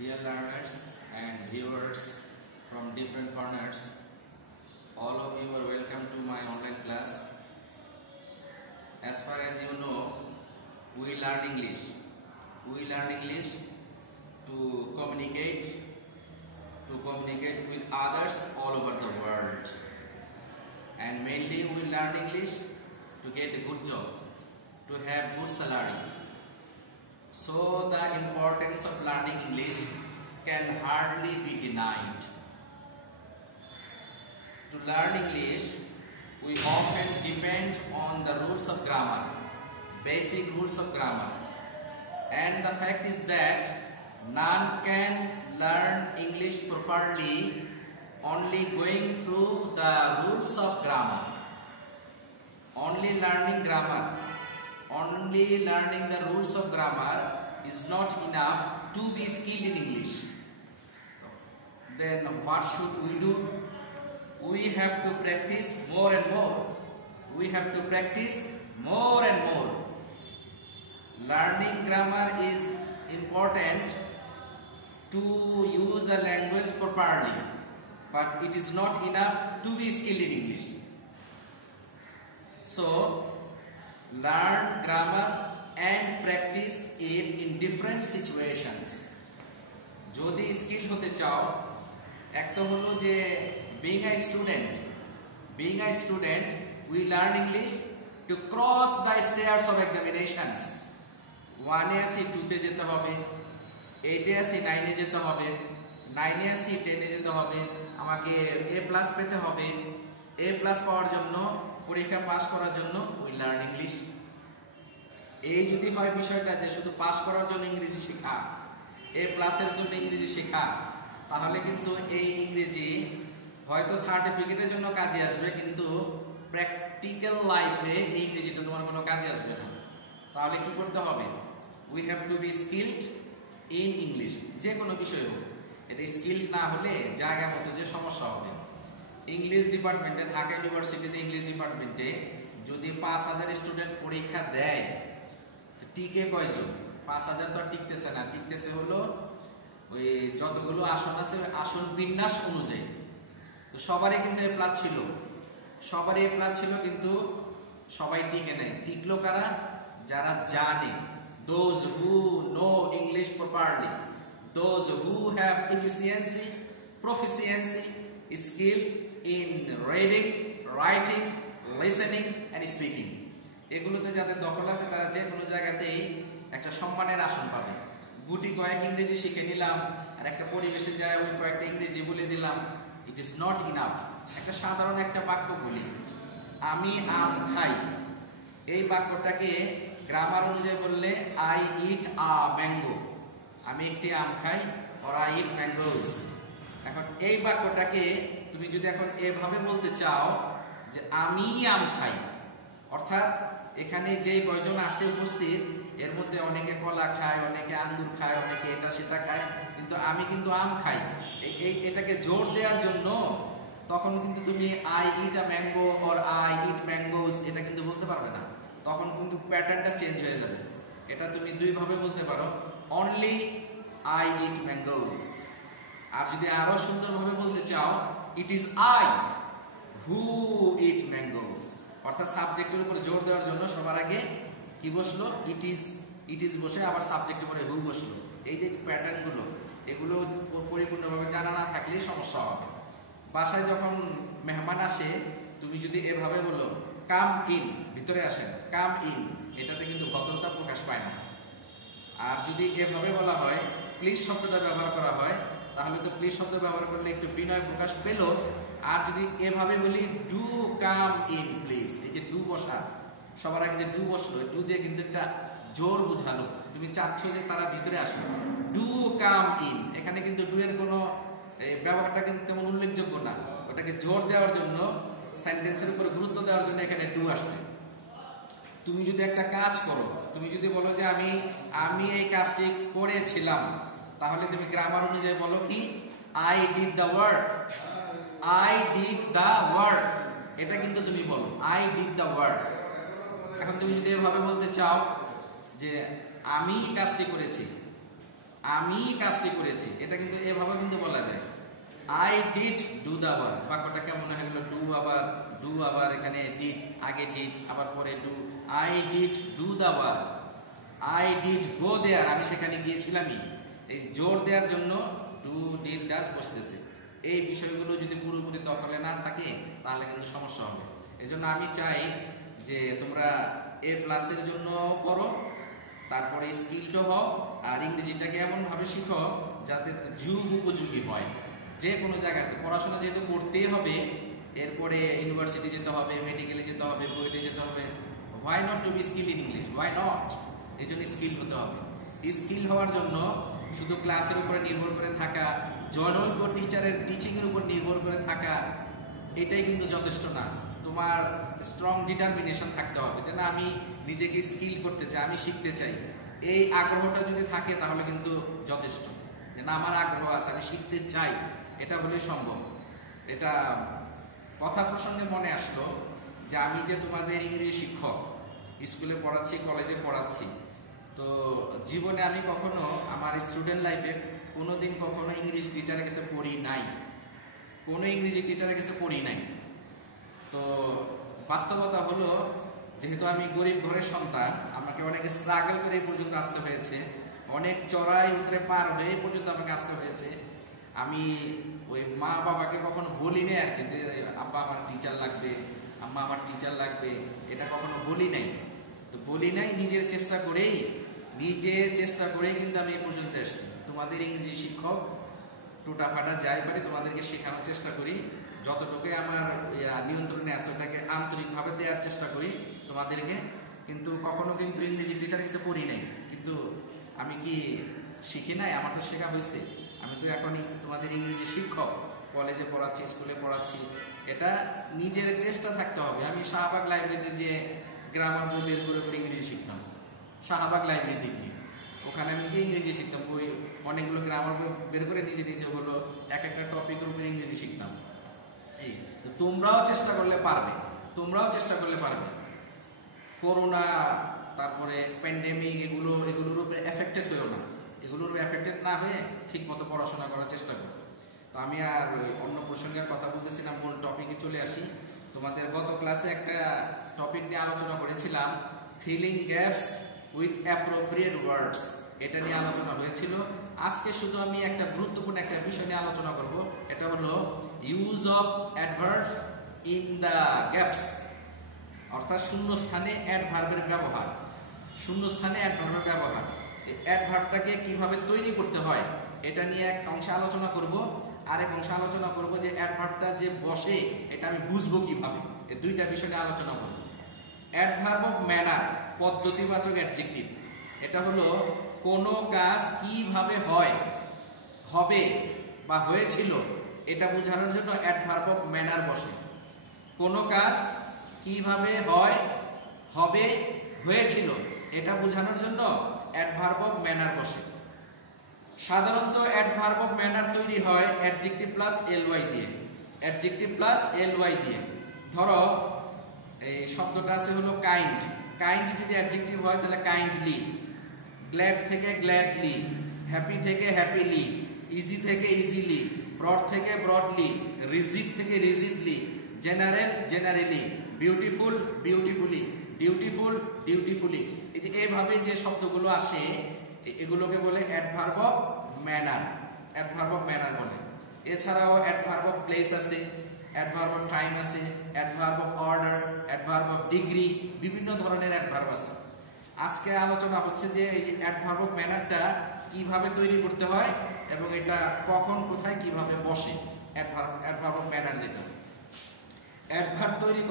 Dear learners and viewers from different corners, all of you are welcome to my online class. As far as you know, we learn English. We learn English to communicate with others all over the world. And mainly we learn English to get a good job, to have good salary. So the importance of learning English can hardly be denied. To learn English, we often depend on the rules of grammar, basic rules of grammar. And the fact is that none can learn English properly only going through the rules of grammar. Only learning the rules of grammar is not enough to be skilled in English. Then what should we do? We have to practice more and more. Learning grammar is important to use a language properly, but it is not enough to be skilled in English. So, learn grammar and practice it in different situations. যদি skill হতে চাও, একটা হলো যে being a student we learn English to cross the stairs of examinations. 1 এ আসি 2 তে যেতে হবে, 8 এ আসি 9 এ যেতে হবে, 9 এ আসি 10 এ যেতে হবে, আমাকে A+ পেতে হবে। A+ পাওয়ার জন্য, পরীক্ষা পাস করার জন্য we learn English. এই যদি হয় বিষয়টা যে শুধু পাস করার জন্য ইংরেজি শেখা, A+ এর জন্য ইংরেজি শেখা, তাহলে কিন্তু এই ইংরেজি হয়তো সার্টিফিকেটের জন্য কাজে আসবে, কিন্তু প্র্যাকটিক্যাল লাইফে এই ইংরেজিটা তোমার কোনো কাজে আসবে না। তাহলে কি করতে হবে? We have to be skilled in English, যে কোনো বিষয় হোক। এটা স্কিলড না হলে জায়গা মতো যে সমস্যা হবে। ইংলিশ ডিপার্টমেন্টে, ঢাকা ইউনিভার্সিটিতে ইংলিশ ডিপার্টমেন্টে যদি 5000 স্টুডেন্ট পরীক্ষা দেয়, টিকে কয়জন? 5000 তো টিকতেছে না, টিকতেছে হলো ওই যতগুলো আসন আছে আসন বিন্যাস অনুযায়ী। তো সবারই কিন্তু A+ ছিল, কিন্তু সবাই টিকে নাই। টিকলো কারা? যারা জানে, those who know English properly, those who have proficiency, skill in reading, writing, listening and speaking. এগুলোতে যাদের দখল আছে তারা যে কোনো জায়গাতেই একটা সম্মানের আসন পাবে। গুটি কয়েক ইংরেজি শিখে নিলাম আর একটা পরিবেশে যায় ওই কয়েকটা ইংরেজি বলে দিলাম, ইট ইজ নট ইনাফ। একটা সাধারণ একটা বাক্য বলি, আমি আম খাই, এই বাক্যটাকে গ্রামার অনুযায়ী বললে আই ইট আ ম্যাঙ্গো, আমি একটি আম খাই, or I eat mangoes। এখন এই বাক্যটাকে তুমি যদি এখন এভাবে বলতে চাও যে আমি আম খাই, অর্থাৎ এখানে যে কয়জন আছে উপস্থিত এর মধ্যে অনেকে কলা খায়, অনেকে আঙ্গুর খায়, অনেকে এটা সেটা খায়, কিন্তু আমি কিন্তু আম খাই। এটাকে জোর দেওয়ার জন্য তখন কিন্তু তুমি I eat a mango or I eat mangoes এটা কিন্তু বলতে পারবে না। তখন কিন্তু প্যাটার্নটা চেঞ্জ হয়ে যাবে। এটা তুমি দুই ভাবে বলতে পারো, অনলি আই ইট ম্যাঙ্গোস। আর যদি আরো সুন্দরভাবে বলতে চাও, it is I who it mangoes. অর্থাৎ সাবজেক্টের উপর জোর দেওয়ার জন্য সবার আগে কি বসলো? ইট ইজ বসে আবার সাবজেক্টের পরে হু বসলো। এই যে প্যাটার্নগুলো, এগুলো পরিপূর্ণভাবে জানা না থাকলে সমস্যা হবে। বাসায় যখন মেহমান আসে, তুমি যদি এভাবে বলো কাম ইন, ভিতরে আসেন, কাম ইন, এটাতে কিন্তু ভদ্রতা প্রকাশ পায় না। আর যদি এভাবে বলা হয়, প্লিজ শব্দটা ব্যবহার করা হয়, তাহলে তো প্লিজ শব্দ ব্যবহার করলে একটু বিনয় প্রকাশ পেল। আর যদি এভাবে বলি ডু কাম ইন প্লিজ, এই যে ডু বসা, সবার আগে যে ডু বসলো, ডু দিয়ে কিন্তু একটা জোর বুঝালো, তুমি চাচ্ছ যে তারা ভিতরে আসলো। ডু কাম ইন, এখানে কিন্তু ডু এর কোনো ব্যবহারটা কিন্তু তেমন উল্লেখযোগ্য না, ওটাকে জোর দেওয়ার জন্য, সেন্টেন্সের উপরে গুরুত্ব দেওয়ার জন্য এখানে ডু আসছে। তুমি যদি একটা কাজ করো, তুমি যদি বলো যে আমি এই কাজটি করেছিলাম, তাহলে তুমি গ্রামার অনুযায়ী বলো কি? আই ডিড দ্য ওয়ার্ক, এটা কিন্তু তুমি বলো আই ডিড দ্য ওয়ার্ক। এখন তুমি যদি এভাবে বলতে চাও যে আমি কাজটি করেছি, আমি কাজটি করেছি, এটা কিন্তু এভাবে কিন্তু বলা যায়। I did do the work, বাক্যটা কেমন হয়ে গেল? ডু আবার এখানে ডিড, আগে ডিড আবার পরে do. I did do the work, I did go there, আমি সেখানে গিয়েছিলামই। এই জোর দেওয়ার জন্য ডু ডিড ডাজ বসতেছে। এই বিষয়গুলো যদি পুরোপুরি দখলে না থাকে তাহলে কিন্তু সমস্যা হবে। এই জন্য আমি চাই যে তোমরা এ প্লাসের জন্য পড়ো, তারপরে স্কিলড হও, আর ইংরেজিটাকে এমনভাবে শিখো যাতে যুগ উপযোগী হয়। যে কোনো জায়গাতে পড়াশোনা যেহেতু করতেই হবে, এরপরে ইউনিভার্সিটি যেতে হবে, মেডিকেলে যেতে হবে, বুয়েটে যেতে হবে, why not to be skill in English, why not? এই জন্য স্কিল হতে হবে। স্কিল হওয়ার জন্য শুধু ক্লাসের উপরে নির্ভর করে থাকা, জনৈক টিচারের টিচিংয়ের উপর নির্ভর করে থাকা, এটাই কিন্তু যথেষ্ট না। তোমার স্ট্রং ডিটারমিনেশন থাকতে হবে যে না, আমি নিজেকে স্কিল করতে চাই, আমি শিখতে চাই। এই আগ্রহটা যদি থাকে তাহলে কিন্তু যথেষ্ট। যে না, আমার আগ্রহ আছে, আমি শিখতে চাই, এটা হলে সম্ভব। এটা কথা প্রসঙ্গে মনে আসলো যে আমি যে তোমাদের ইংরেজি শিক্ষক, স্কুলে পড়াচ্ছি, কলেজে পড়াচ্ছি, তো জীবনে আমি কখনো আমার স্টুডেন্ট লাইফে কোনোদিন কখনো ইংরেজি টিচারের কাছে পড়ি নাই, কোনো ইংরেজি টিচারের কাছে পড়ি নাই। তো বাস্তবতা হলো, যেহেতু আমি গরিব ঘরের সন্তান, আমাকে অনেক স্ট্রাগল করে এই পর্যন্ত আসতে হয়েছে, অনেক চড়াই উতরে পার হয়ে এই পর্যন্ত আমাকে আসতে হয়েছে। আমি ওই মা বাবাকে কখনো বলি নাই আর কি যে আব্বা আমার টিচার লাগবে, আম্মা আমার টিচার লাগবে, এটা কখনো বলি নাই। তো বলি নাই, নিজের চেষ্টা করেই কিন্তু আমি এই পর্যন্ত এসেছি। তোমাদের ইংরেজি শিক্ষক টুটা ফাটা যাই পারি তোমাদেরকে শেখানোর চেষ্টা করি, যতটুকু আমার নিয়ন্ত্রণে আছে ওটাকে আন্তরিকভাবে দেওয়ার চেষ্টা করি তোমাদেরকে। কিন্তু কখনো কিন্তু ইংরেজি টিচার কাছে পড়ি নাই, কিন্তু আমি কি শিখি নাই? আমার তো শেখা হয়েছে। আমি তো এখনই তোমাদের ইংরেজি শিক্ষক, কলেজে পড়াচ্ছি, স্কুলে পড়াচ্ছি। এটা নিজের চেষ্টা থাকতে হবে। আমি শাহবাগ লাইব্রেরিতে যে গ্রামার বই বের করে করে ইংরেজি শিখতাম, শাহবাগ লাইব্রেরিতে গিয়ে ওখানে আমি গিয়ে ইংরেজি শিখতাম। বই অনেকগুলো গ্রামার বই বের করে নিজে নিজে ওগুলো এক একটা টপিকের উপরে ইংরেজি শিখতাম। এই তো তোমরাও চেষ্টা করলে পারবে। করোনা, তারপরে প্যান্ডেমিক, এগুলোর উপরে এফেক্টেড হয়েও না, এগুলোর এফেক্টেড না হয়ে ঠিক মতো পড়াশোনা করার চেষ্টা করো। তো আমি আর অন্য প্রসঙ্গের কথা বলতেছি না, মূল টপিকে চলে আসি। তোমাদের গত ক্লাসে একটা টপিক নিয়ে আলোচনা করেছিলাম, filling gaps with appropriate words, এটা নিয়ে আলোচনা হয়েছিল। আজকে শুধু আমি একটা গুরুত্বপূর্ণ একটা বিষয় নিয়ে আলোচনা করব, এটা হলো use of adverbs in the gaps, অর্থাৎ শূন্যস্থানে অ্যাডভার্বের ব্যবহার। এই অ্যাডভার্বটাকে কিভাবে তৈরি করতে হয় এটা নিয়ে এক অংশে আলোচনা করব। আরেক অংশে আলোচনা করব যে অ্যাডভার্বটা যে বসে এটা আমি বুঝবো কিভাবে। এই দুইটা বিষয় নিয়ে আলোচনা করব। অ্যাডভার্ব অফ ম্যানার, পদ্ধতিবাচক অ্যাডজেক্টিভ। এটা হলো কোনো কাজ কিভাবে হবে বা হয়েছিল এটা বোঝানোর জন্য অ্যাডভার্ব অফ ম্যানার বসে। কোনো কাজ কিভাবে হবে, হয়েছিল এটা বোঝানোর জন্য অ্যাডভার্ব অফ ম্যানার বসে। সাধারণত অ্যাডভার্ব অফ ম্যানার তৈরি হয় অ্যাডজেক্টিভ প্লাস এলওয়াই দিয়ে। ধরো এই শব্দটা আছে হলো কাইন্ড যদি অ্যাডজেক্টিভ হয় তাহলে কাইন্ডলি, গ্ল্যাড থেকে গ্ল্যাডলি, হ্যাপি থেকে হ্যাপিলি, ইজি থেকে ইজিলি, ব্রড থেকে ব্রডলি, রিজিড থেকে রিজিডলি, জেনারেলি, বিউটিফুল বিউটিফুলি, ডিউটিফুলি। এইভাবে যে শব্দগুলো আসে এগুলোকে বলে অ্যাডভার্ব অফ ম্যানার বলে। এছাড়াও অ্যাডভার্ব অফ প্লেস আছে, অ্যাডভার্ব অফ টাইম আছে, adverb of order, adverb of degree, বিভিন্ন ধরনের অ্যাডভার্ব আছে। আজকে আলোচনা হচ্ছে যে এই অ্যাডভার্ব অফ ম্যানারটা কিভাবে তৈরি করতে হয় এবং এটা কখন কোথায় কিভাবে বসে। অ্যাডভার্ব অফ ম্যানার যেটা, অ্যাডভার্ব তৈরি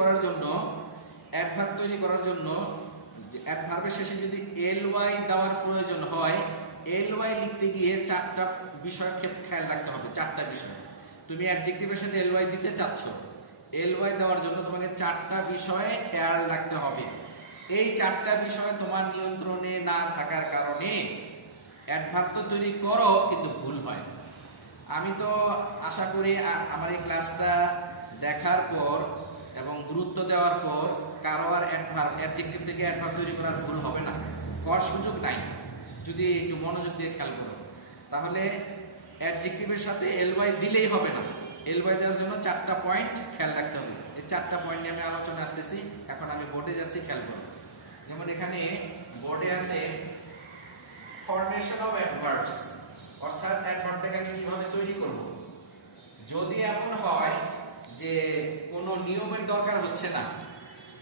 করার জন্য অ্যাডভার্বের শেষে যদি এলওয়াই দেওয়ার প্রয়োজন হয়, এলওয়াই লিখতে গিয়ে চারটা বিষয় খেয়াল রাখতে হবে। চারটা বিষয় তুমি অ্যাডজেক্টিভের সাথে এলওয়াই দিতে চাচ্ছ, এলওয়াই দেওয়ার জন্য তোমাকে চারটা বিষয়ে খেয়াল রাখতে হবে। এই চারটা বিষয় তোমার নিয়ন্ত্রণে না থাকার কারণে অ্যাডভার্ব তো তৈরি করো কিন্তু ভুল হয়। আমি তো আশা করি আমার এই ক্লাসটা দেখার পর এবং গুরুত্ব দেওয়ার পর কারো আর অ্যাডজেক্টিভ থেকে অ্যাডভার্ব তৈরি করার ভুল হবে না, করার সুযোগ নাই, যদি একটু মনোযোগ দিয়ে খেয়াল করো। তাহলে অ্যাডজেক্টিভের সাথে ly দিলেই হবে না, ly দেওয়ার জন্য 4টা পয়েন্ট খেয়াল রাখতে হবে। এই 4টা পয়েন্ট নিয়ে আমি আলোচনা আসতেছি। এখন আমি বোর্ডে যাচ্ছি, খেয়াল করুন। যেমন এখানে বোর্ডে আছে ফরমেশন অফ অ্যাডভার্বস, অর্থাৎ অ্যাডভার্বটাকে আমি কিভাবে তৈরি করব। যদি এমন হয় যে কোনো নিয়মের দরকার হচ্ছে না,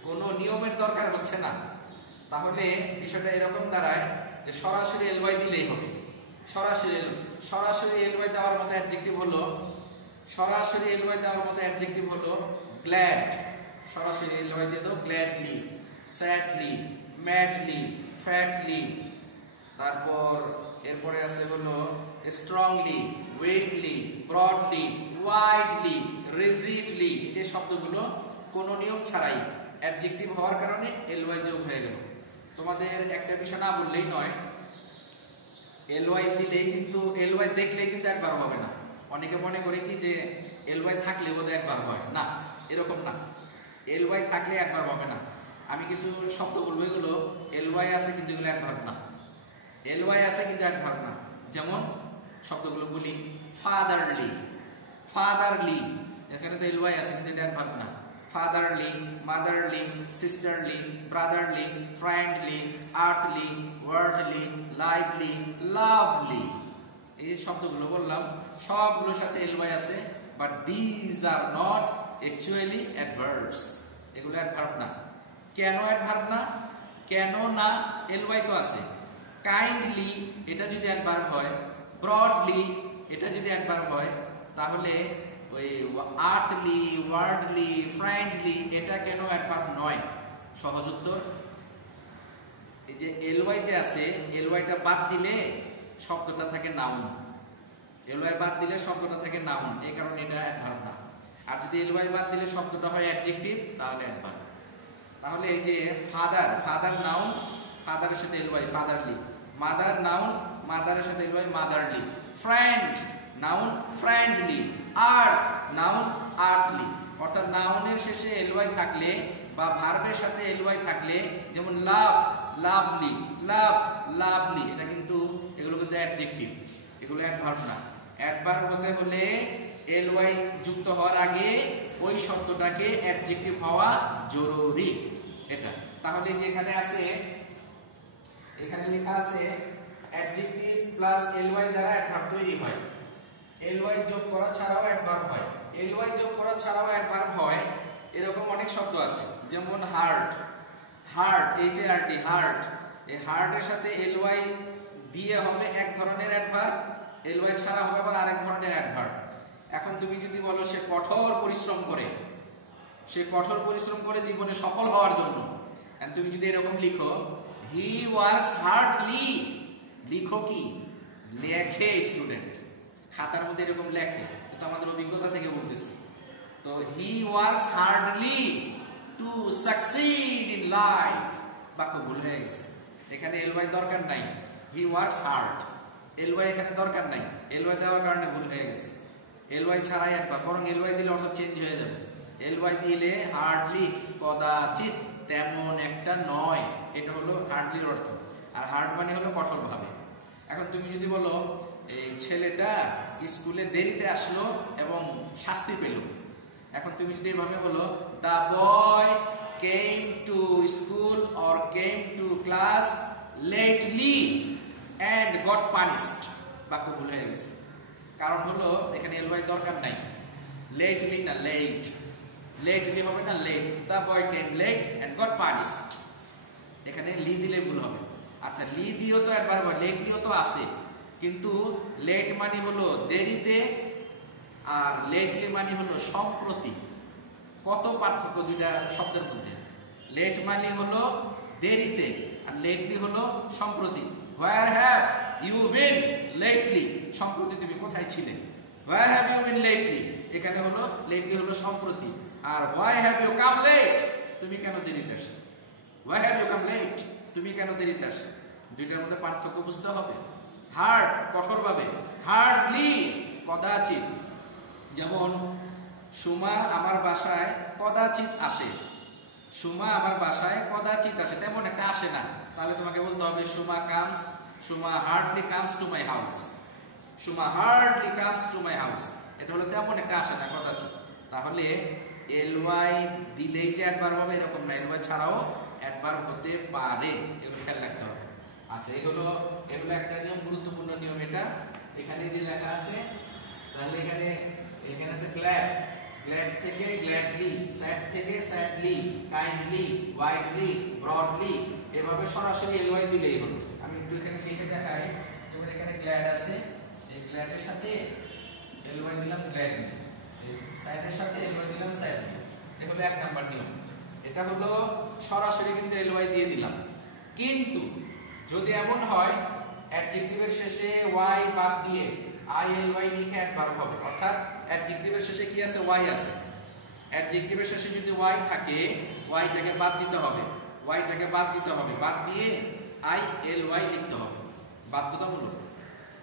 কোনো নিয়মের দরকার হচ্ছে না, তাহলে বিষয়টা এরকম দাঁড়ায় যে সরাসরি ly দিলেই হবে। সরাসরি ly দেওয়ার মতো অ্যাডজেক্টিভ হলো, সরাসরি ly দেওয়ার মতো অ্যাডজেক্টিভ হলো গ্ল্যাড। সরাসরি ly দিয়ে দাও, গ্ল্যাডলি, স্যাডলি, ম্যাডলি, ফ্যাটলি। তারপর এরপরে আছে হলো স্ট্রংলি, উইকলি, ব্রডলি, ওয়াইডলি, রিজিডলি। এই শব্দগুলো কোনো নিয়ম ছাড়াই অ্যাডজেক্টিভ হওয়ার কারণে ly যোগ হয়ে গেল। তোমাদের একটা বিষয় না বললেই নয়, ly দিলেই কিন্তু, ly দেখলেই কিন্তু অ্যাডভার্ব হবে না। অনেকে মনে করে কি যে ly থাকলে বোধহয় অ্যাডভার্ব হয়, না, এরকম না। ly থাকলে অ্যাডভার্ব হবে না। আমি কিছু শব্দ বলবো, এগুলো ly আছে কিন্তু এগুলো অ্যাডভার্ব না, ly আছে কিন্তু অ্যাডভার্ব না। যেমন শব্দগুলো বলি, ফাদারলি, ফাদারলি, এখানে তো ly আছে কিন্তু এটা অ্যাডভার্ব না। Fatherly, motherly, sisterly, brotherly, friendly, earthly, worldly, lively, lovely. এই শব্দগুলো বললাম, সবগুলোর সাথে ly আছে, but this are not actually adverbs. এগুলো অ্যাডভার্ব না। কেন অ্যাডভার্ব না? কেন না? ly তো আছে। কাইন্ডলি এটা যদি অ্যাডভার্ব হয়, ব্রডলি এটা যদি অ্যাডভার্ব হয়, তাহলে ওই আর্থলি, ওয়ার্ল্ডলি, ফ্রেন্ডলি এটা কেন অ্যাডভার্ব নয়? সহজ উত্তর, এই যে ly যে আছে, lyটা বাদ দিলে শব্দটা থাকে নাউন। ly বাদ দিলে শব্দটা থাকে নাউন, এই কারণে এটা অ্যাডভার্ব না। আর যদি ly বাদ দিলে শব্দটা হয় অ্যাডজেক্টিভ, তাহলে অ্যাডভার্ব। তাহলে এই যে ফাদার, ফাদার নাউন, ফাদারের সাথে ly, ফাদারলি। মাদার নাউন, মাদারের সাথে ly, motherly. Friend noun, friendly. Earth noun, earthly. অর্থাৎ নাউনের শেষে ly থাকলে বা ভার্বের সাথে ly থাকলে, যেমন লাভ, লাভলি, লাভ, লাভলি, এটা কিন্তু, এগুলো কিন্তু অ্যাডজেক্টিভ, এগুলো অ্যাডভার্ব না। অ্যাডভার্ব হতে হলে ly যুক্ত হওয়ার আগে ওই শব্দটাকে অ্যাডজেক্টিভ হওয়া জরুরি, এটা। তাহলে যেখানে আছে, এখানে লেখা আছে অ্যাডজেক্টিভ প্লাস ly দ্বারা অ্যাডভার্ব তৈরি হয়। ly যোগ করা ছাড়াও অ্যাডভার্ব হয়। ly যোগ করা ছাড়াও অ্যাডভার্ব হয়, এরকম অনেক শব্দ আছে। যেমন হার্ট, হার্ট, HART, হার্ট। এই হার্টের সাথে ly দিয়ে হবে এক ধরনের অ্যাডভার্ব, ly ছাড়া হবে আবার আরেক ধরনের অ্যাডভার্ব। এখন তুমি যদি বলো সে কঠোর পরিশ্রম করে, সে কঠোর পরিশ্রম করে জীবনে সফল হওয়ার জন্য, এন্ড তুমি যদি এরকম লিখো, হি ওয়ার্কস হার্ডলি, লিখো কি? লেখে স্টুডেন্ট, খাতার মধ্যে এরকম লেখে, কিন্তু আমাদের অভিজ্ঞতা থেকে বলতেছি। তো he works hardly to succeed in life, বাক্য ভুল হয়ে গেছে। এখানে ly দরকার নাই, হি ওয়ার্কস হার্ড, ly এখানে দরকার নাই, ly দেওয়ার কারণে ভুল হয়ে গেছে। ly ছাড়াই একবার, বরং ly দিলে অর্থ চেঞ্জ হয়ে যাবে। ly দিলে হার্ডলি, কদাচিৎ, তেমন একটা নয়, এটা হলো হার্ডলির অর্থ। আর হার্ড মানে হলো কঠোর ভাবে। এখন তুমি যদি বলো এই ছেলেটা স্কুলে দেরিতে আসলো এবং শাস্তি পেল, এখন তুমি যদি এভাবে বলো, the boy came to school or came to class lately and got punished, বাক্য ভুল হয়ে গেছে। কারণ হলো এখানে ly দরকার নাই, লেটলি না লেট, লেটলি হবে না late. The boy came late and got punished, এখানে লি দিলে ভুল হবে। আচ্ছা, লি দিও তো একবার, লেটলিও তো আছে, কিন্তু লেট মানে হলো দেরিতে, আর লেটলি মানে হলো সম্প্রতি। কত পার্থক্য দুইটা শব্দের মধ্যে! লেট মানে হলো দেরিতে, আর লেটলি হলো সম্প্রতি। Where have you been lately, সম্প্রতি তুমি কোথায় ছিলে? Where have you been lately, এখানে হলো লেটলি হলো সম্প্রতি। আর why have you come late, তুমি কেন দেরিতে আসছো? Why have you come late, তুমি কেন দেরিতে আসছো? দুইটার মধ্যে পার্থক্য বুঝতে হবে। হার্ড, কঠোরভাবে, হার্ডলি, কদাচিৎ। যেমন সুমা আমার বাসায় কদাচিৎ আসে, সুমা আমার বাসায় কদাচিৎ আসে, তেমন একটা আসে না। তাহলে তোমাকে বলতে হবে Suma comes, Suma hardly comes to my house. Suma hardly comes to my house, এটা হলো তেমন একটা আসে না কথা ছিল। তাহলে ly দিলেই যে অ্যাডভার্ব হবে এরকম না, ly ছাড়াও অ্যাডভার্ব হতে পারে, এগুলো খেয়াল রাখতে হবে। আচ্ছা, এগুলো একটা নিয়ম, গুরুত্বপূর্ণ নিয়ম এটা। এখানে যে লেখা আছে, তাহলে এখানে আছে গ্ল্যাড, গ্ল্যাড থেকে গ্ল্যাডলি, স্যাড থেকে স্যাডলি, কাইন্ডলি, ওয়াইডলি, ব্রডলি, এভাবে সরাসরি ly দিলেই হলো। আমি একটু এখানে লিখে দেখাই। যেমন এখানে গ্ল্যাড আছে, এই গ্ল্যাডের সাথে ly দিলাম গ্ল্যাডলি, এই স্যাডের সাথে ly দিলাম স্যাডলি, এটা হলো 1 নাম্বার নিয়ম। এটা হলো সরাসরি কিন্তু ly দিয়ে দিলাম। কিন্তু যদি এমন হয় অ্যাডজেক্টিভের শেষে y বাদ দিয়ে ily লিখে অ্যাডভার্ব হবে, অর্থাৎ অ্যাডজেক্টিভের শেষে কি আছে, y আছে। অ্যাডজেক্টিভের শেষে যদি y থাকে, yটাকে বাদ দিতে হবে, বাদ দিয়ে ily লিখতে হবে, বাধ্যতামূলক।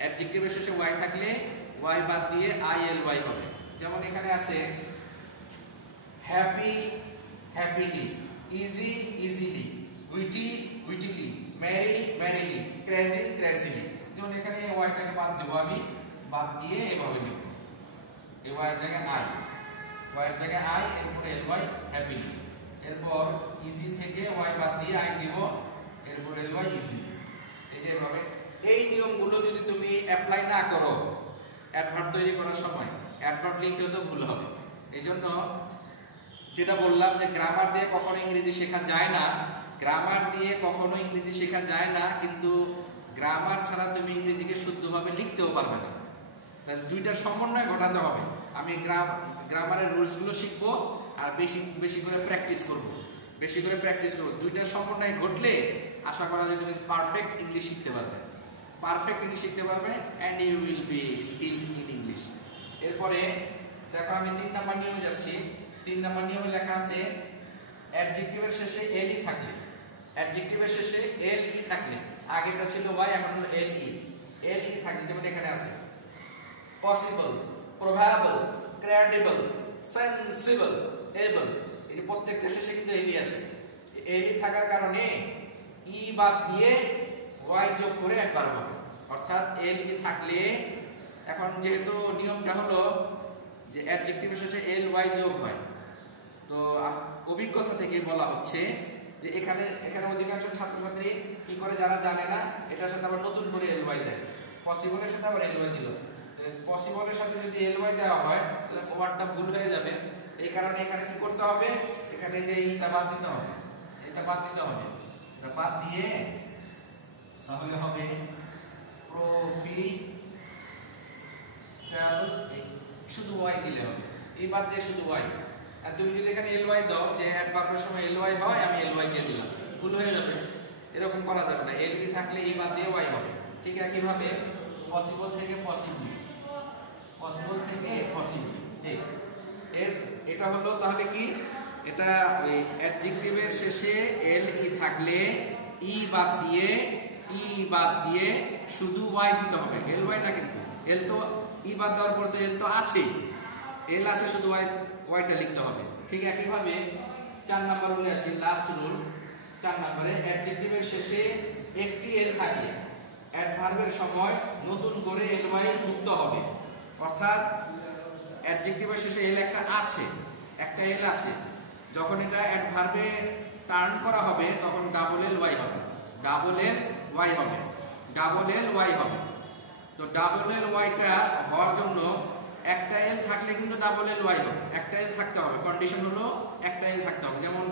অ্যাডজেক্টিভের শেষে y থাকলে y বাদ দিয়ে ily হবে। যেমন এখানে আছে happy, happily, easy, easily, witty, wittily, merry, merrily, crazy, crazily. যেমন এখানে ওয়াইটাকে বাদ দেব, আমি বাদ দিয়ে এভাবে লিখব, এই ওয়াইয়ের জায়গায় আই, এরপরে ly হ্যাপিলি, এরপর ইজি থেকে ওয়াই বাদ দিয়ে আই দিব, এরপর ly ইজিলি। এই যে এভাবে। এই নিয়মগুলো যদি তুমি অ্যাপ্লাই না করো অ্যাডভার্ব তৈরি করার সময়, অ্যাডভার্ব লিখেও তো ভুল হবে। এইজন্য যেটা বললাম যে গ্রামার দিয়ে কখনো ইংরেজি শেখা যায় না, কিন্তু গ্রামার ছাড়া তুমি ইংরেজিকে শুদ্ধভাবে লিখতেও পারবে না। তাহলে দুইটার সমন্বয় ঘটাতে হবে। আমি গ্রামারের রুলসগুলো শিখবো আর বেশি করে প্র্যাকটিস করব। দুইটার সমন্বয় ঘটলে আশা করা যায় তুমি পারফেক্ট ইংলিশ শিখতে পারবে, and you will be skilled in English. এরপরে দেখো আমি 3 নাম্বার নিয়মে যাচ্ছি। 3 নাম্বার নিয়মে লেখা আছে অ্যাডজেক্টিভের শেষে লি থাকলে, আগেটা ছিল y, এখন হলো লি থাকলে, যেমন এখানে আছে possible, probable, credible, sensible, able, এই যে প্রত্যেকটা শেষে কিন্তু লি আছে। লি থাকার কারণে ই বাদ দিয়ে y যোগ করে একবার হবে, অর্থাৎ লি থাকলে, এখন যেহেতু নিয়মটা হলো যে অ্যাডজেক্টিভের শেষে ly যোগ হয়, তো অভিজ্ঞতা থেকে বলা হচ্ছে যে এখানে অধিকাংশ ছাত্রছাত্রী কি করে, যারা জানে না, এটার সাথে আবার নতুন করে ly দেয়, পসিবলের সাথে আবার ly দিল। পসিবলের সাথে যদি ly দেওয়া হয় তাহলে ওয়ার্ডটা ভুল হয়ে যাবে। এই কারণে এখানে কি করতে হবে, এখানে যে এইটা বাদ দিতে হবে, বাদ দিয়ে তাহলে হবে প্রফিটেবল, শুধু y দিলে হবে, এই বাদ দিয়ে শুধু y। আর তুমি যদি এখানে ly দাও, যে অ্যাডভার্বের সময় ly হয়, আমি ly দিয়ে দিলাম, ভুল হয়ে যাবে। এরকম করা যাবে না, লি থাকলে এই বাদ দিয়ে y হবে। ঠিক একইভাবে পসিবল থেকে পসিবলি, ঠিক। এটা হলো তাহলে কি, এটা ওই অ্যাডজেক্টিভের শেষে লি থাকলে ই বাদ দিয়ে শুধু y দিতে হবে, ly না। কিন্তু l তো ই বাদ দেওয়ার পর তো l তো আছেই, l আছে, শুধু yটা লিখতে হবে। ঠিক একইভাবে 4 নাম্বার রুলে আসি, লাস্ট রুল। 4 নম্বরে অ্যাডজেক্টিভের শেষে একটি l থাকলে অ্যাডভার্বের সময় নতুন করে ly যুক্ত হবে, অর্থাৎ অ্যাডজেক্টিভের শেষে l একটা আছে, যখন এটা অ্যাডভার্বে টার্ন করা হবে তখন ডাবল l y হবে। তো ডাবল l yটা হওয়ার জন্য একটা l থাকলে কিন্তু ডাবল l y হবে, একটা l থাকতে হবে, কন্ডিশন হলো একটা l থাকতে হবে। যেমন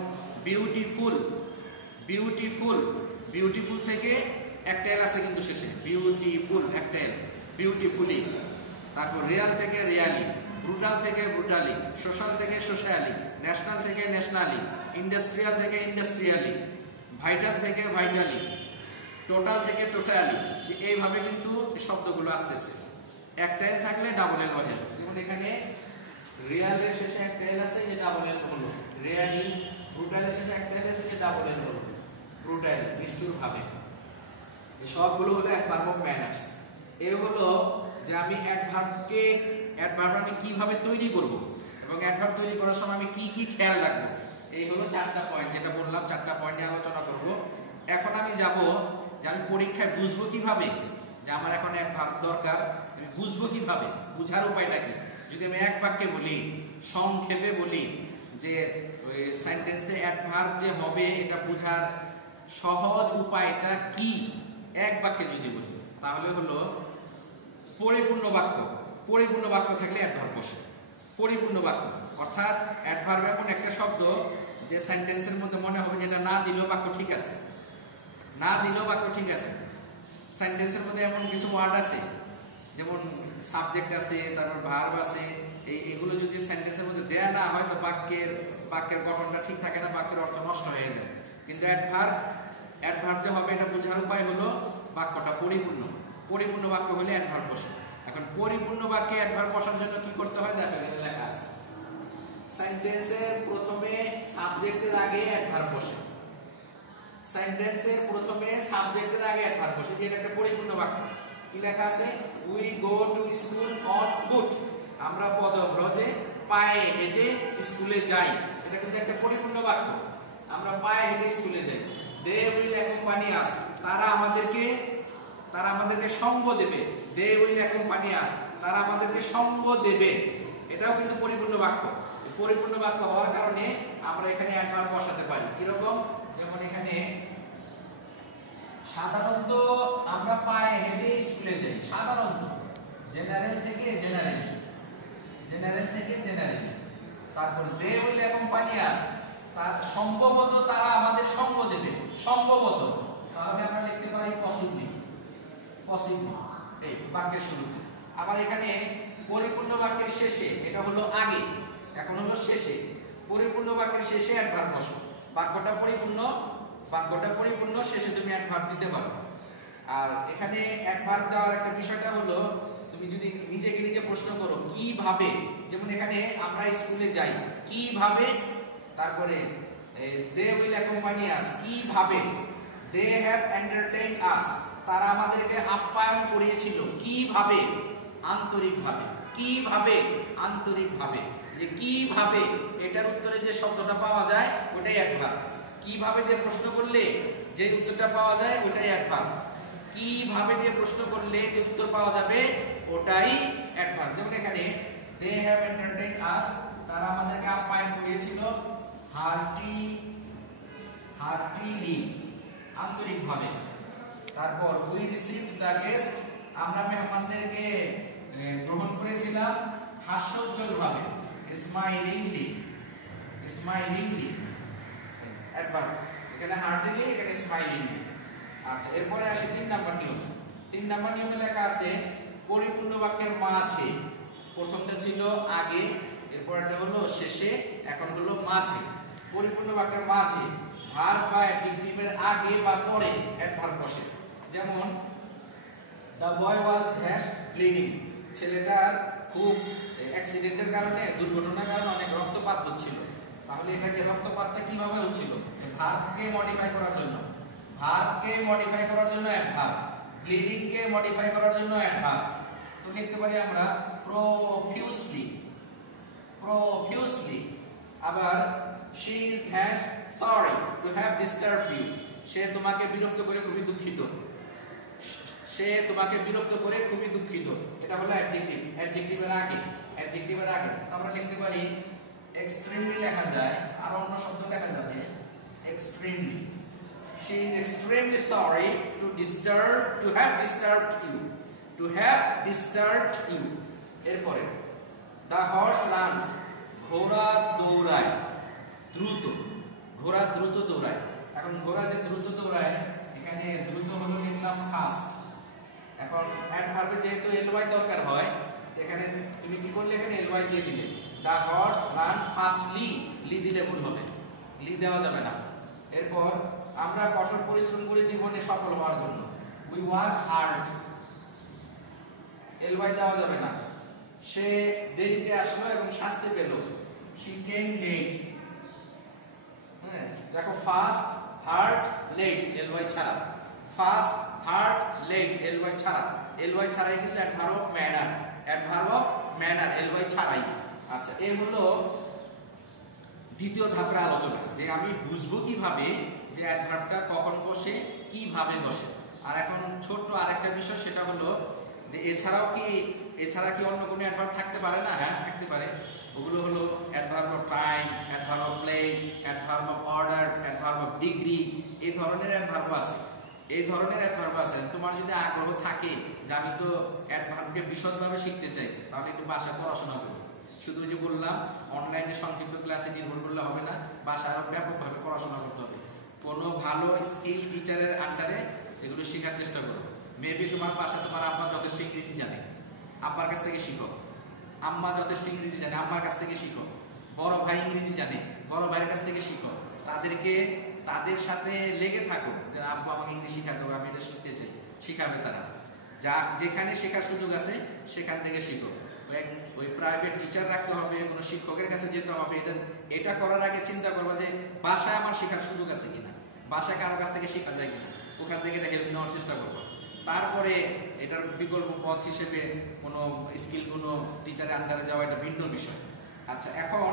বিউটিফুল থেকে একটা l আছে কিন্তু শেষে, বিউটিফুল একটা l, বিউটিফুলি। তারপর রিয়াল থেকে রিয়ালি, ব্রুটাল থেকে ব্রুটালি, সোশ্যাল থেকে সোশ্যালি, ন্যাশনাল থেকে ন্যাশনালি, ইন্ডাস্ট্রিয়াল থেকে ইন্ডাস্ট্রিয়ালি, ভাইটাল থেকে ভাইটালি, টোটাল থেকে টোটালি। এইভাবে কিন্তু শব্দগুলো আসতেছে। একটা l থাকলে ডাবল l হয়। যেমন এখানে রিয়ালের শেষে একটা l আছে, যে ডাবল l হলো রিয়ালি। ব্রুটালের শেষে একটা l আছে, যে ডাবল l হলো ব্রুটাল, নিষ্ঠুর ভাবে। এই সবগুলো হলো অ্যাডভার্ব অফ ম্যানার্স। এই হলো যে আমি অ্যাডভার্ব আমি কিভাবে তৈরি করব এবং অ্যাডভার্ব তৈরি করার সময় আমি কি খেয়াল রাখবো। এই হলো 4টা পয়েন্ট, যেটা বললাম 4টা পয়েন্ট নিয়ে আলোচনা করব। এখন আমি যাব যে আমি পরীক্ষায় বুঝবো কিভাবে যে আমার এখন অ্যাডভার্ব দরকার, আমি বুঝবো কিভাবে, বুঝার উপায়টা কি? যদি আমি এক বাক্যে বলি, সংক্ষেপে বলি যে ওই সেন্টেন্সে অ্যাডভার্ব যে হবে এটা বোঝার সহজ উপায়টা কি, এক বাক্যে যদি বলি তাহলে হলো পরিপূর্ণ বাক্য। পরিপূর্ণ বাক্য থাকলে অ্যাডভার্ব বসে। পরিপূর্ণ বাক্য অর্থাৎ অ্যাডভার্ব এমন একটা শব্দ যে সেন্টেন্সের মধ্যে মনে হবে যেটা না দিলেও বাক্য ঠিক আছে, না দিলেও বাক্য ঠিক আছে। সেন্টেন্সের মধ্যে এমন কিছু ওয়ার্ড আছে যেমন সাবজেক্ট আছে, তারপর ভার্ব আছে, এগুলো যদি সেন্টেন্সের মধ্যে দেয়া না হয় তো বাক্যের গঠনটা ঠিক থাকে না, বাক্যের অর্থ নষ্ট হয়ে যায়। কিন্তু অ্যাডভার্ব যে হবে এটা বোঝার উপায় হলো বাক্যটা পরিপূর্ণ। পরিপূর্ণ বাক্য হলে অ্যাডভার্ব বসে। এখন পরিপূর্ণ বাক্যে অ্যাডভার্ব বসার জন্য কি করতে হয় দেখো এখানে লেখা আছে। সেন্টেন্সের প্রথমে সাবজেক্টের আগে অ্যাডভার্ব বসে। সেন্টেন্সের প্রথমে সাবজেক্টের আগে অ্যাডভার্ব বসে, যেটা একটা পরিপূর্ণ বাক্য। কি লেখা আছে? We go to school on foot. আমরা পদব্রজে পায়ে হেঁটে স্কুলে যাই। এটা কিন্তু একটা পরিপূর্ণ বাক্য। আমরা পায়ে হেঁটে স্কুলে যাই। দে উইল অ্যাকম্পানি আস। তারা আমাদেরকে সঙ্গ দেবে। দে উইল অ্যাকম্পানি আস। তারা আমাদেরকে সঙ্গ দেবে। এটাও কিন্তু পরিপূর্ণ বাক্য। পরিপূর্ণ বাক্য হওয়ার কারণে আমরা এখানে অ্যাডভার্ব বসাতে পারি। কিরকম? যেমন এখানে সাধারণত আমরা পায়ে হেঁটে স্কুলে যাই। সাধারণত, জেনারেল থেকে জেনারেলি। তারপর দে উইল অ্যাকম্পানি আস। তার সম্ভবত তারা আমাদের সঙ্গ দেবে। সম্ভবত, তাহলে আমরা লিখতে পারি পসিবলি এই বাক্যের শুরুতে। আবার এখানে পরিপূর্ণ বাক্যের শেষে, এটা হলো আগে, এখন হলো শেষে। পরিপূর্ণ বাক্যের শেষে অ্যাডভার্ব বসো। বাক্যটা পরিপূর্ণ, শেষে তুমি অ্যাডভার্ব দিতে পারো। আর এখানে অ্যাডভার্ব দেওয়ার একটা বিষয়টা হলো তুমি যদি নিজেকে নিজে প্রশ্ন করো কিভাবে, যেমন এখানে আমরা স্কুলে যাই কিভাবে, তারপরে দে উইল অ্যাকম্পানি আস কিভাবে, দে হ্যাভ এন্টারটেইনড আস তারা আমাদেরকে আপ্যায়ন করিয়েছিল কিভাবে, আন্তরিকভাবে। যে কিভাবে এটার উত্তরে যে শব্দটা পাওয়া যায় ওটাই অ্যাডভার্ব। কিভাবে দিয়ে প্রশ্ন করলে যে উত্তরটা পাওয়া যায় ওটাই অ্যাডভার্ব। কিভাবে দিয়ে প্রশ্ন করলে যে উত্তর পাওয়া যাবে ওটাই অ্যাডভার্ব। যেমন এখানে দে হ্যাভ এন্টারটেইনড আস তারা আমাদেরকে আপ্যায়ন করিয়েছিল হার্টিলি আন্তরিকভাবে। তারপর উই রিসিভড দ্য গেস্ট আমরা মেহমানদেরকে গ্রহণ করেছিলাম হাস্যোজ্জ্বলভাবে। স্মাইলিংলি অ্যাডভার্ব। এখানে হার্টিলি, এখানে স্মাইলিংলি। আচ্ছা, এরপরে আসি 3 নাম্বার নিয়ম। 3 নাম্বার নিয়মে লেখা আছে পরিপূর্ণ বাক্যের মাঝে। প্রথমটা ছিল আগে, এরপরটা হলো শেষে, এখন হলো মাঝে। পরিপূর্ণ বাক্যের মাঝে ভার্ব বা অ্যাডজেক্টিভের আগে বা পরে অ্যাডভার্ব বসে। যেমন the boy was dash bleeding ছেলেটার খুব অ্যাক্সিডেন্টের কারণে, দুর্ঘটনার কারণে অনেক রক্তপাত হচ্ছিল। তাহলে এটাকে রক্তপাতটা কিভাবে হচ্ছিল? ভার্বকে মডিফাই করার জন্য অ্যাডভার্ব, ব্লিডিংকে মডিফাই করার জন্য অ্যাডভার্ব। তো লিখতে পারি আমরা প্রফিউসলি। আবার she is dash sorry to have disturbed you সে তোমাকে বিরক্ত করে খুবই দুঃখিত। এটা হলো অ্যাডজেক্টিভ। অ্যাডজেক্টিভের আগে আমরা লিখতে পারি এক্সট্রিমলি লেখা যায়, আর অন্য শব্দ লেখা যাবে extremely. she is extremely sorry to have disturbed you এরপরে the horse runs ঘোড়া দৌড়ায় দ্রুত। এখন ঘোড়া যে দ্রুত দৌড়ায়, এখানে দ্রুত হলো লিখলাম ফাস্ট। এখন অ্যাডভার্বে যেহেতু ly দরকার হয়, এখানে তুমি কি করলে এখানে ly দিয়ে দিলে। the horse runs fastly লি দিলে ভুল হবে, লি দেওয়া যাবে না। এরপর আমরা কঠোর পরিশ্রম করি জীবনে সফল হওয়ার জন্য। we work hard ly দেওয়া যাবে না। সে দেরিতে আসলো এবং শাস্তি পেল। she came late। দেখো ফাস্ট, হার্ড, লেট ly ছাড়া। ফাস্ট, হার্ড, লেট ly ছাড়া। ly ছাড়াই কিন্তু অ্যাডভার্ব অফ ম্যানার ly ছাড়াই। আচ্ছা, এই হলো দ্বিতীয় ধাপের আলোচনা, যে আমি বুঝবো কিভাবে যে অ্যাডভার্বটা কখন বসে, কিভাবে বসে। আর এখন ছোট্ট আরেকটা বিষয়, সেটা হলো যে এছাড়া কি অন্য কোনো অ্যাডভার্ব থাকতে পারে না? হ্যাঁ, থাকতে পারে। ওগুলো হলো adverb of time, adverb of place, adverb of order, adverb of degree, এই ধরনের অ্যাডভার্ব আছে। এই ধরনের অ্যাডভার্ব আছে। তোমার যদি আগ্রহ থাকে যে আমি তো অ্যাডভার্বকে বিশদভাবে শিখতে চাই, তাহলে একটু বাসায় পড়াশোনা করো। শুধু যে বললাম অনলাইনে সংক্ষিপ্ত ক্লাসে নির্ভর করলে হবে না, বাসায় আরো ব্যাপকভাবে পড়াশোনা করতে হবে। কোনো ভালো স্কিল টিচারের আন্ডারে এগুলো শেখার চেষ্টা করো। মেবি তোমার বাসা, তোমার আব্বা যথেষ্ট ইংরেজি জানে, আব্বার কাছ থেকে শিখো। আম্মা যথেষ্ট ইংরেজি জানে, আম্মার কাছ থেকে শিখো। বড় ভাই ইংরেজি জানে, বড় ভাইয়ের কাছ থেকে শিখো। তাদের সাথে লেগে থাকো যে আব্বা আমাকে ইংরেজি শিখাতে হবে, আমি এটা শিখতে চাই, শিখাবে তারা। যেখানে শেখার সুযোগ আছে সেখান থেকে শিখো। ওই প্রাইভেট টিচার রাখতে হবে, কোনো শিক্ষকের কাছে যেতে হবে, এটা করার আগে চিন্তা করবা যে বাসায় আমার শেখার সুযোগ আছে কিনা, বাসায় কারোর কাছ থেকে শেখা যায় কিনা, ওখান থেকে এটা হেল্প নেওয়ার চেষ্টা করবো। তারপরে এটার বিকল্প পথ হিসেবে কোনো স্কিল কোনো টিচারের আন্ডারে যাওয়া, এটা ভিন্ন বিষয়। আচ্ছা, এখন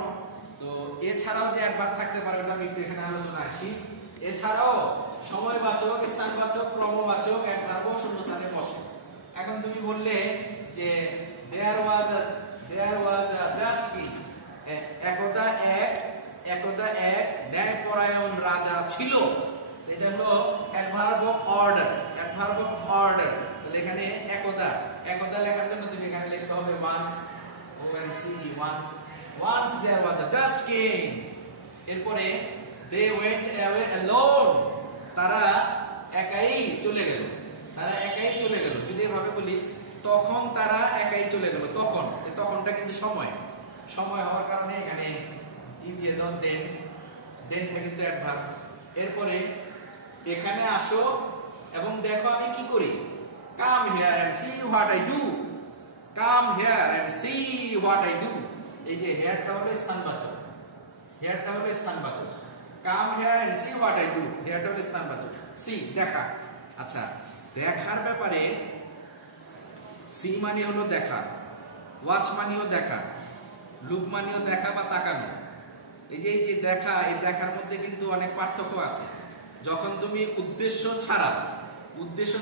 তো এছাড়াও যে একবার থাকতে পারে, ওটা আমি একটু এখানে আলোচনা আসি। এছাড়াও সময়বাচক, স্থানবাচক, ক্রমবাচক অ্যাডভার্ব শূন্যস্থানে বসে। এখন তুমি বললে যে there was a just কি, একদা এক ন্যায়পরায়ণ রাজা ছিল। এটা হলো adverb of order, adverb of order. তাহলে এখানে একদা লেখার জন্য তুমি এখানে লিখতে হবে once, once there was a just king। এরপরে they went away alone, তারা একাই চলে গেল, যদি এভাবে বলি তখন তারা একাই চলে গেল। তখনটা কিন্তু সময় হওয়ার কারণে এখানে দিয়ে দাও দেনটা কিন্তু অ্যাডভার্ব। এরপরে এখানে আসো এবং দেখো আমি কি করি, come here and see what I do, come here and see what I do। এই যে হেয়ারটা হলো স্থানবাচক, come here and see what I do, হেয়ারটা হলো স্থানবাচক। see দেখা। আচ্ছা, দেখার ব্যাপারে সি মানে হলো দেখা, ওয়াচ মানেও দেখা, লুক মানেও দেখা বা তাকানো। এই যে দেখা, এই দেখার মধ্যে কিন্তু অনেক পার্থক্য আছে। যখন তুমি উদ্দেশ্য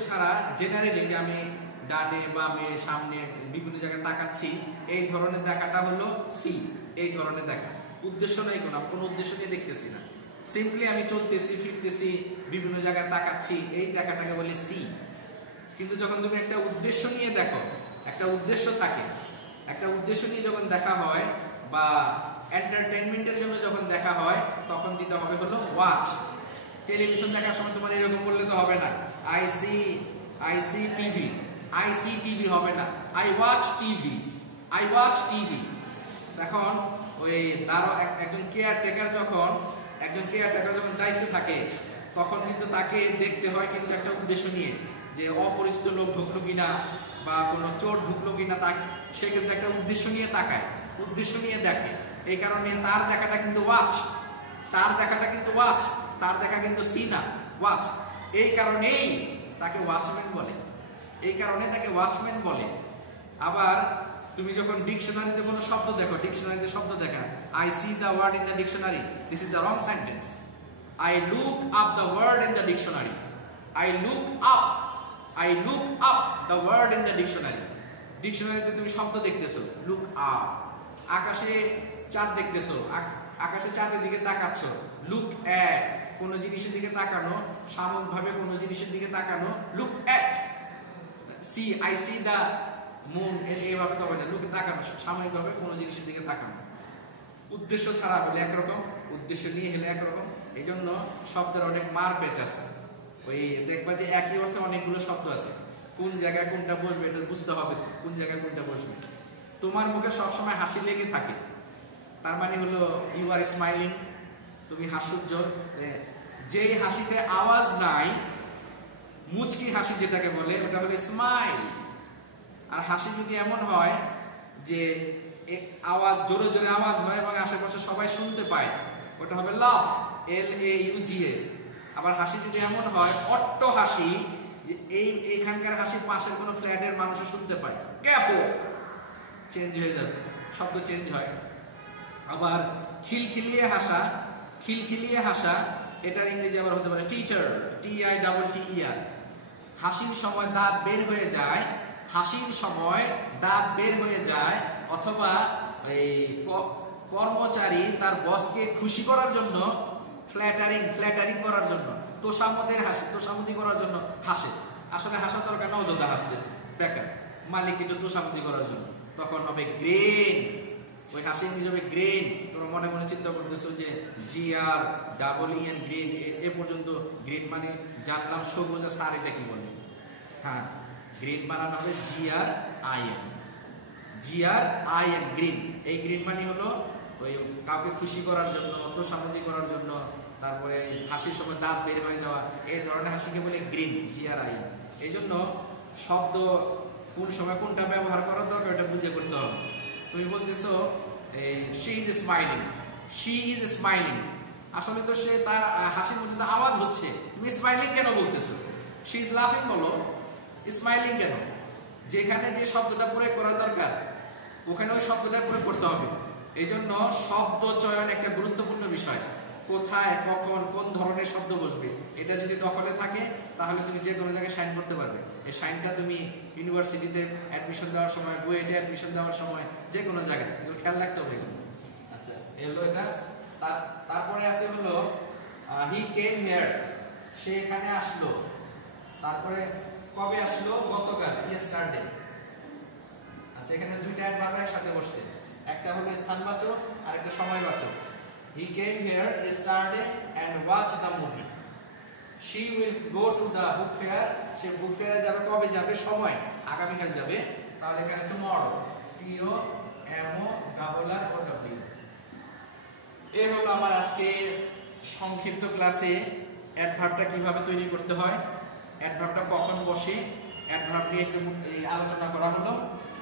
ছাড়া জেনারেলি যে আমি ডানে বামে সামনে বিভিন্ন জায়গায় তাকাচ্ছি, এই ধরনের দেখাটা হলো সি, এই ধরনের দেখা। উদ্দেশ্য নাই, কোনো উদ্দেশ্য নিয়ে দেখতেছি না, সিম্পলি আমি চলতেছি ফিরতেছি বিভিন্ন জায়গায় তাকাচ্ছি, এই দেখাটাকে বলে সি। কিন্তু যখন তুমি একটা উদ্দেশ্য নিয়ে দেখো, একটা উদ্দেশ্য থাকে, একটা উদ্দেশ্য নিয়ে যখন দেখা হয় বা এন্টারটেইনমেন্টের জন্য যখন দেখা হয়, তখন দিতে হবে হলো ওয়াচ। টেলিভিশন দেখার সময় তোমার এরকম বললে তো হবে না, আই সি টিভি হবে না, আই ওয়াচ টিভি। এখন ওই একজন কেয়ারটেকার যখন দায়িত্বে থাকে, তখন কিন্তু তাকে দেখতে হয় কিন্তু একটা উদ্দেশ্য নিয়ে, যে অপরিচিত লোক ঢুকলো কিনা বা কোনো চোর ঢুকলো কিনা, সে কিন্তু একটা উদ্দেশ্য নিয়ে তাকায়, উদ্দেশ্য নিয়ে দেখে। এই কারণে তার দেখাটা কিন্তু ওয়াচ, তার দেখা কিন্তু সি না, ওয়াচ। এই কারণেই তাকে ওয়াচম্যান বলে। আবার তুমি যখন ডিকশনারিতে কোনো শব্দ দেখো, শব্দ দেখা, I see the word in the dictionary, this is the wrong sentence. I look up the word in the dictionary, I look up the word in the dictionary। ডিকশনারিতে তুমি শব্দ দেখতেছো, look up। আকাশে চাঁদ দেখতেছো, আকাশে চাঁদের দিকে তাকাচ্ছ, look at। কোন জিনিসের দিকে তাকানো, সাময়িকভাবে কোন জিনিসের দিকে তাকানো, look at। I see the moon, এইভাবে তো হবে না, look তাকানো, সাময়িকভাবে কোন জিনিসের দিকে তাকানো। উদ্দেশ্য ছাড়া হলে একরকম, উদ্দেশ্য নিয়ে হলে একরকম। এই জন্য শব্দের অনেক মার পেচ আছে। ওই দেখবা যে একই অর্থে অনেকগুলো শব্দ আছে, কোন জায়গায় কোনটা বসবে এটা বুঝতে হবে, কোন জায়গায় কোনটা বসবে। তোমার মুখে সবসময় হাসি লেগে থাকে, তার মানে হলো ইউ আর স্মাইলিং, তুমি হাস্যোজ্জ্বল। যেই হাসিতে আওয়াজ নাই, মুচকি হাসি যেটাকে বলে, ওটা হলো স্মাইল। আর হাসি যদি এমন হয় যে আওয়াজ জোরে জোরে আওয়াজ হয় এবং আশেপাশে সবাই শুনতে পায়, ওটা হবে লাফ, LAUGS। আবার হাসি যদি এমন হয় অট্ট হাসি, যে এইখানকার হাসি পাশের কোনো ফ্ল্যাটের মানুষও শুনতে পায়, ক্যাফো, চেঞ্জ হয়ে যাবে, শব্দ চেঞ্জ হয়। আবার খিলখিলিয়ে হাসা, এটার ইংরেজি আবার হতে পারে টিটার, TITTER। হাসির সময় দাঁত বের হয়ে যায়, হাসির সময় দাঁত বের হয়ে যায়, অথবা এই কর্মচারী তার বসকে খুশি করার জন্য ফ্ল্যাটারিং করার জন্য, তোষামোদি করার জন্য হাসে। আসলে হাসা দরকার না, অযোধ্যা হাসতেছে, বেকার, মালিক একটু তোষামোদি করার জন্য, তখন হবে গ্রেন। ওই হাসি ইংরেজি হবে গ্রেন। তোমরা মনে মনে চিন্তা করতেছো যে GREEN গ্রেন, এ পর্যন্ত গ্রেন মানে জানলাম সবুজ, আর স্যার এটা কি বলে? হ্যাঁ, গ্রিন বানানো হবে GRIN গ্রিন। এই গ্রিন মানে হলো ওই কাউকে খুশি করার জন্য, তোষামোদি করার জন্য, তারপরে হাসির সময় দাঁত বের হয়ে যাওয়া, এই ধরনের হাসিকে বলে গ্রিন, GRIN। এই জন্য শব্দ কোন সময় কোনটা ব্যবহার করার দরকার এটা বুঝে করতে হবে। তুমি বলতেছো শি ইজ স্মাইলিং, আসলে তো সে তার হাসির মধ্যে তো আওয়াজ হচ্ছে, তুমি স্মাইলিং কেন বলতেছো? শি ইজ লাফিং বলো, স্মাইলিং কেন? যেখানে যে শব্দটা প্রয়োগ করার দরকার ওখানে ওই শব্দটা প্রয়োগ করতে হবে। এই জন্য শব্দ চয়ন একটা গুরুত্বপূর্ণ বিষয়। কোথায়, কখন, কোন ধরনের শব্দ বসবে, এটা যদি দখলে থাকে তাহলে তুমি যে কোনো জায়গায় সাইন করতে পারবে। এই সাইনটা তুমি ইউনিভার্সিটিতে অ্যাডমিশন দেওয়ার সময়, বুয়েটে অ্যাডমিশন দেওয়ার সময়, যে কোনো জায়গায় এগুলো খেয়াল রাখতে হবে। আচ্ছা, এলো এটা। তারপরে আছে হলো হি কেম হিয়ার, সে এখানে আসলো। তারপরে কবে আসলো? গতকাল, ইয়েস্টারডে। আচ্ছা, এখানে দুইটা অ্যাডভার্ব একসাথে বসছে, একটা হলো স্থানবাচক আর একটা সময়বাচক। He came here yesterday and watched the movie. She will go to the book fair. সে বুক ফেয়ারে যাবে, কবে যাবে? সময় আগামীকাল যাবে। তাহলে এখানে tomorrow, TOMORROW। এই হলো আমার আজকে সংক্ষিপ্ত ক্লাসে অ্যাডভার্বটা কিভাবে তৈরি করতে হয়, অ্যাডভার্বটা কখন বসে, অ্যাডভার্ব নিয়ে একটু আলোচনা করা হলো।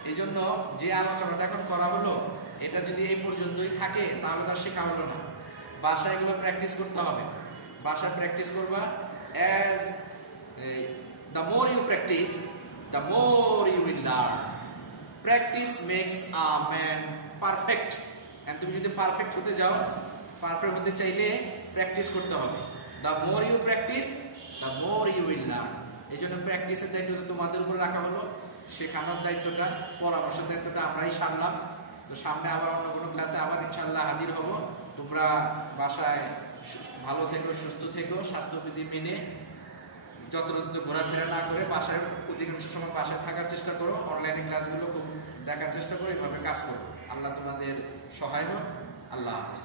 এই জন্য যে আলোচনাটা এখন করা হলো এটা যদি এই পর্যন্তই থাকে তাহলে তার শেখা হলো না। বাসায় এগুলো প্র্যাকটিস করতে হবে, বাসায় প্র্যাকটিস করবা। As the more you practise the more you will learn. Practice makes a man perfect. And তুমি যদি পারফেক্ট হতে যাও, পারফেক্ট হতে চাইলে প্র্যাকটিস করতে হবে। The more you practise the more you will learn. এই জন্য প্র্যাকটিসের দায়িত্বটা তোমাদের উপরে রাখা হলো, শেখানোর দায়িত্বটা, পরামর্শের দায়িত্বটা আমরাই সারলাম। তো সামনে আবার অন্য কোনো ক্লাসে আবার ইনশাআল্লাহ হাজির হব। তোমরা বাসায় ভালো থেকো, সুস্থ থেকো, স্বাস্থ্যবিধি মেনে যত্র ঘোরাফেরা না করে বাসায় অধিকাংশ সময় বাসায় থাকার চেষ্টা করো। অনলাইনে ক্লাসগুলো খুব দেখার চেষ্টা করো, এভাবে কাজ করো। আল্লাহ তোমাদের সহায় হোক। আল্লাহ হাফেজ।